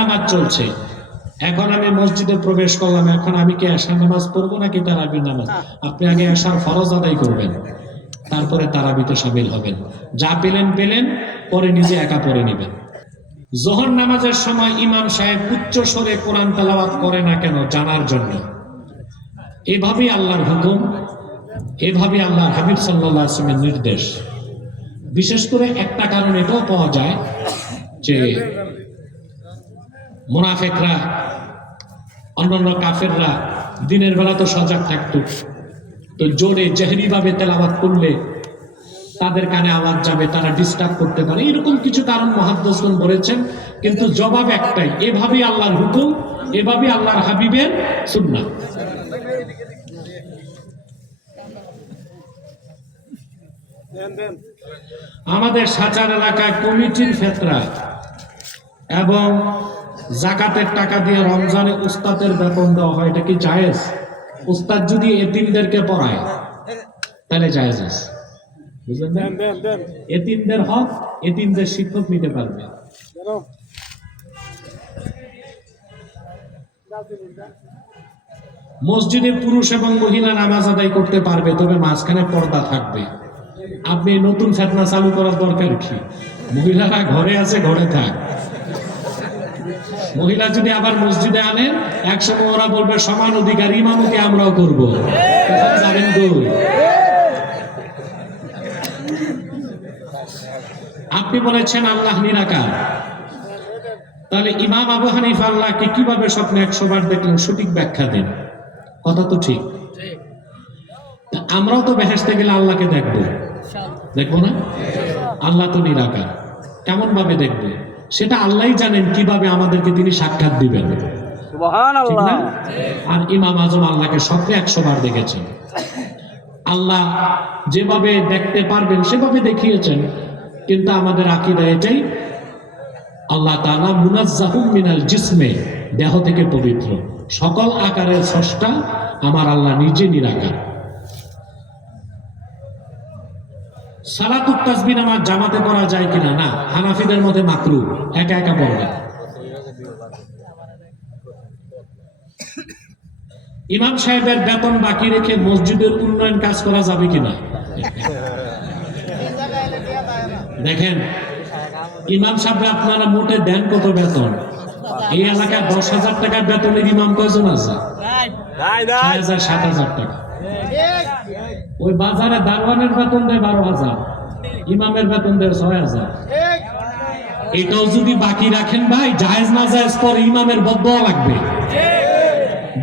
নামাজ চলছে। এখন আমি মসজিদে প্রবেশ করলাম এখন আমি কি এশার নামাজ পড়ব নাকি তারাবির নামাজ? আপনি আগে এশার ফরজ আদায় করবেন তারপরে তারাবিতে সামিল হবেন। যা পেলেন পেলেন পরে নিজে একা পড়ে নেবেন। জোহর নামাজের সময় ইমাম সাহেব উচ্চ স্বরে কোরআন তেলাওয়াত করে না কেন জানার জন্য? এভাবেই আল্লাহর হুকুম এভাবেই আল্লাহ হাবিব সাল্লাহ আসলামের নির্দেশ। বিশেষ করে একটা কারণ এটাও পাওয়া যায় যে মুনাফেকরা, অন্যান্য কাফেররা, দিনের বেলা তো সজাগ থাকতো। তো জোরে জেহরি ভাবে তেলাওয়াত করলে তাদের কানে আওয়াজ যাবে, তারা ডিস্টার্ব করতে পারে। এরকম কিছু কারণ মহাদ্দসগণ বলেছেন কিন্তু জবাব একটাই, এভাবেই আল্লাহর হুকুম এভাবে আল্লাহর হাবিবের সুন্নাহ। আমাদের সাচার এলাকায় কমিটির ফেতরা এবং জাকাতের টাকা দিয়ে রমজানে উস্তাদের বেতন দেওয়া হয় এটা কি জায়েজ? উস্তাদ যদি এতিমদেরকে পড়ায় তাহলে জায়েজ আছে। বুঝলেন? এতিমদের হক এতিমদের শিক্ষক নিতে পারবে। মসজিদে পুরুষ এবং মহিলা নামাজ আদায় করতে পারবে তবে মাঝখানে পর্দা থাকবে। আপনি নতুন ফেতনা চালু করার দরকার কি? মহিলারা ঘরে আছে ঘরে থাক। মহিলা যদি আবার মসজিদে আনেন, একসময় ওরা বলবে, সমান অধিকার ইমামকে আমরাও করব। যাবেন কই? আপনি বলেছেন আল্লাহ নিরাকার। তাহলে ইমাম আবু হানিফা আল্লাহকে কীভাবে স্বপ্নে একশো বার দেখলেন? সঠিক ব্যাখ্যা দেন। কথা তো ঠিক। আমরাও তো বেহেসতে গেলে আল্লাহকে দেখব। দেখব না? আল্লাহ তো নিরাকার। কেমন ভাবে দেখব? সেটা আল্লাহই জানেন কীভাবে আমাদেরকে তিনি সাক্ষাৎ দিবেন? আর ইমাম আজম আল্লাহকে স্বপ্নে একশো বার দেখেছেন। আল্লাহ যেভাবে দেখতে পারবেন সেভাবে দেখিয়েছেন। কিন্তু আমাদের আকিদা এটাই আল্লাহ তাআলা মুনাজ্জাহুম মিনাল জিসমে দেহ থেকে পবিত্র। সকল আকারের স্রষ্টা আমার আল্লাহ নিজে নিরাকার। সালাতুত তাসবিহ নামাজ জামাতে পড়া যায় কিনা? না, হানাফিদের মধ্যে মাকরু, একা একা পড়বে ইমাম সাহেবের বেতন বাকি রেখে মসজিদের উন্নয়ন কাজ করা যাবে কিনা? দেখেন, ইমাম সাহেব আপনারা মোটে দেন কত বেতন? এই এলাকায় দশ হাজার টাকার বেতনের ইমাম কয়জন আছে? ছয় হাজার সাত হাজার টাকা। ওই বাজারে দারোয়ানের বেতন দেয় বারো হাজার ইমামের বেতন দেয় ছয় হাজার। এটাও যদি বাকি রাখেন ভাই জায়েজ না জায়েজ পরে ইমামের বদ্ধ লাগবে।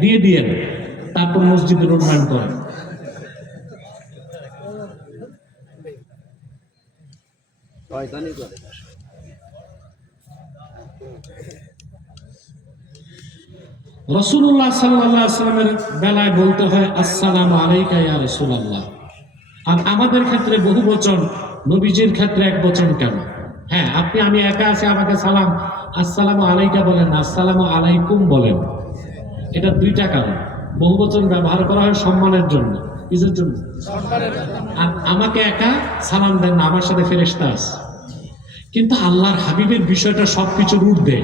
দিয়ে দিয়ে তারপর মসজিদের উন্নয়ন করেন। রসুল্লাহ সাল্লামের বেলায় বলতে হয় আসসালাম আলাইকা ইয়া রসুল্লাহ আর আমাদের ক্ষেত্রে বহু বচন নবীজির ক্ষেত্রে এক বচন কেন? হ্যাঁ আপনি আমি একা আছি আমাকে সালাম। আসসালামু আলাইকা বলেন আসসালামু আলাইকুম বলেন। এটা দুইটা কারণ। বহু বচন ব্যবহার করা হয় সম্মানের জন্য কিসের জন্য? আর আমাকে একা সালাম দেন না আমার সাথে ফেরেস্তা আছে। কিন্তু আল্লাহর হাবিবের বিষয়টা সব সবকিছুর ঊর্ধ্বে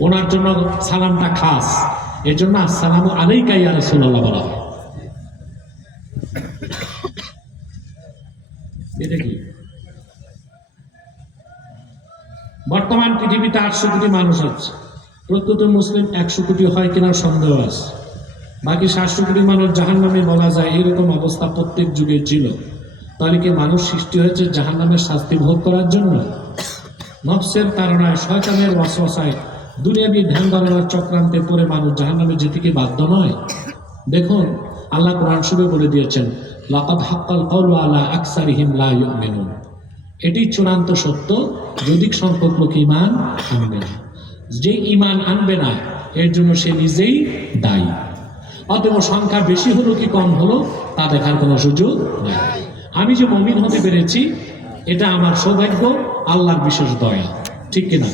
ওনার জন্য সালামটা খাস। এর জন্য আসসালাম আলাইকা ইয়া রাসূলুল্লাহ বলা হয়। এটা কি? বর্তমান পৃথিবীতে আটশো কোটি মানুষ আছে। প্রত্যেক মুসলিম একশো কোটি হয় কিনা সন্দেহ আছে। বাকি সাতশো কোটি মানুষ জাহান নামে বলা যায়, এরকম অবস্থা প্রত্যেক যুগে ছিল। তাহলে কি মানুষ সৃষ্টি হয়েছে জাহান নামের শাস্তি ভোগ করার জন্য? নফসের তারণায় শয়তানের ওয়াসওয়াসায় দুনিয়াবি ধ্যান ধারণার চক্রান্তে পড়ে মানুষ জাহান্নামে যেতে বাধ্য নয়। দেখুন, আল্লাহ কোরআন শুরু বলে দিয়েছেন, লাকাদ হাক্কাল কওলু আলা আকসারিহিম লা ইউমিনুন। এটি চূড়ান্ত সত্য যদি সংখ্যক লোক ইমান আনবে না। যে ইমান আনবে না, এর জন্য সে নিজেই দায়ী। অতএব সংখ্যা বেশি হলো কি কম হলো, তা দেখার কোনো সুযোগ নেই। আমি যে মমিন হতে পেরেছি, এটা আমার সৌভাগ্য, আল্লাহর বিশেষ দয়া। ঠিক কিনা?